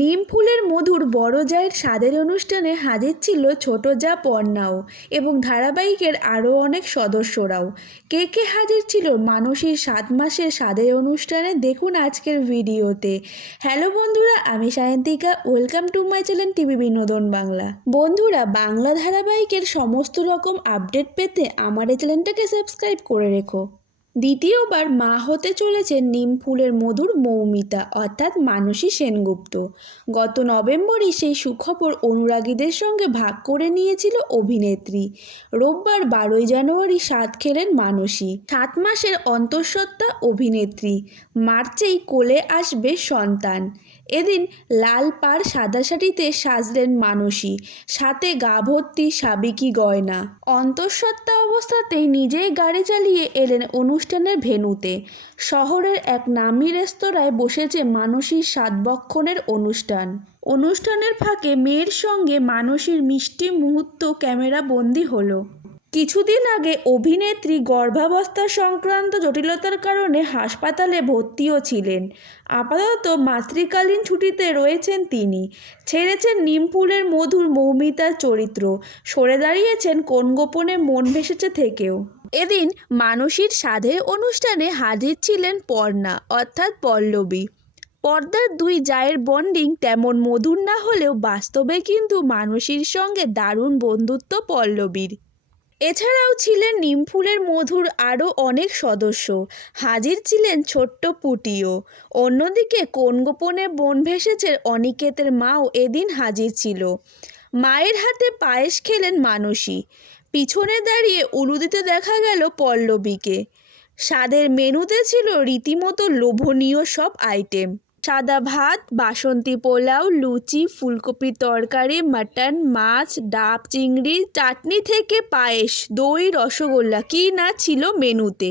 নিম ফুলের মধুর বড় জায়ের স্বাদের অনুষ্ঠানে হাজির ছিল ছোট জা পর্ণাও এবং ধারাবাহিকের আরও অনেক সদস্যরাও। কে কে হাজির ছিল মানসীর 7 মাসের স্বাদের অনুষ্ঠানে দেখুন আজকের ভিডিওতে। হ্যালো বন্ধুরা, আমি Sayantika, welcome to my channel TV বিনোদন বাংলা। বন্ধুরা, বাংলা ধারাবাহিকের সমস্ত রকম আপডেট পেতে আমার এই চ্যানেলটাকে সাবস্ক্রাইব করে রেখো। দ্বিতীয়বার মা হতে চলেছেন নিম ফুলের মধুর মৌমিতা অর্থাৎ মানসী সেনগুপ্ত। গত নভেম্বরই সেই সুখবর অনুরাগীদের সঙ্গে ভাগ করে নিয়েছিল অভিনেত্রী। রোববার 12ই জানুয়ারি স্বাদ খেলেন মানসী। 7 মাসের অন্তঃসত্ত্বা অভিনেত্রী। মার্চেই কোলে আসবে সন্তান। এদিন লাল পাড় সাদা শাড়িতে সাজলেন মানসী, সাথে গা ভর্তি সাবেকি গয়না। অন্তঃসত্ত্বা অবস্থাতেই নিজেই গাড়ি চালিয়ে এলেন অনুষ্ঠানের ভেন্যুতে। শহরের এক নামী রেস্তোরাঁয় বসেছে মানসীর সাতবক্ষণের অনুষ্ঠানের ফাঁকে মেয়ের সঙ্গে মানসীর মিষ্টি মুহূর্ত ক্যামেরা বন্দী হলো। কিছুদিন আগে অভিনেত্রী গর্ভাবস্থা সংক্রান্ত জটিলতার কারণে হাসপাতালে ভর্তিও ছিলেন। আপাতত মাতৃকালীন ছুটিতে রয়েছেন তিনি। ছেড়েছেন নিম ফুলের মধুর মৌমিতার চরিত্র, সরে দাঁড়িয়েছেন কোন গোপনে মন ভেসেছে থেকেও। এদিন মানসীর স্বাদের অনুষ্ঠানে হাজির ছিলেন পর্ণা অর্থাৎ পল্লবী। পর্দার দুই জায়ের বন্ডিং তেমন মধুর না হলেও বাস্তবে কিন্তু মানসীর সঙ্গে দারুণ বন্ধুত্ব পল্লবীর। এছাড়াও ছিলেন নিম ফুলের মধুর আরও অনেক সদস্য। হাজির ছিলেন ছোট্ট পুটিও। অন্যদিকে কোন গোপনে বন ভেসেছে অনিকেতের মাও এদিন হাজির ছিল। মায়ের হাতে পায়েস খেলেন মানসী। পিছনে দাঁড়িয়ে উলু দিতে দেখা গেল পল্লবীকে। স্বাদের মেনুতে ছিল রীতিমতো লোভনীয় সব আইটেম। সাদা ভাত, বাসন্তী পোলাও, লুচি, ফুলকপির তরকারি, মাটন, মাছ, ডাব, চিংড়ি, চাটনি থেকে পায়েস, দই, রসগোল্লা, কী না ছিল মেনুতে।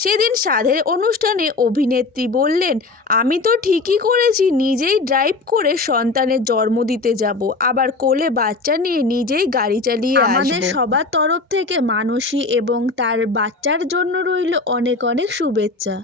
সেদিন স্বাদের অনুষ্ঠানে অভিনেত্রী বললেন, আমি তো ঠিকই করেছি, নিজেই ড্রাইভ করে সন্তানের জন্ম দিতে যাব, আবার কোলে বাচ্চা নিয়ে নিজেই গাড়ি চালিয়ে আসব। আমাদের সবার তরফ থেকে মানসী এবং তার বাচ্চার জন্য রইল অনেক অনেক শুভেচ্ছা।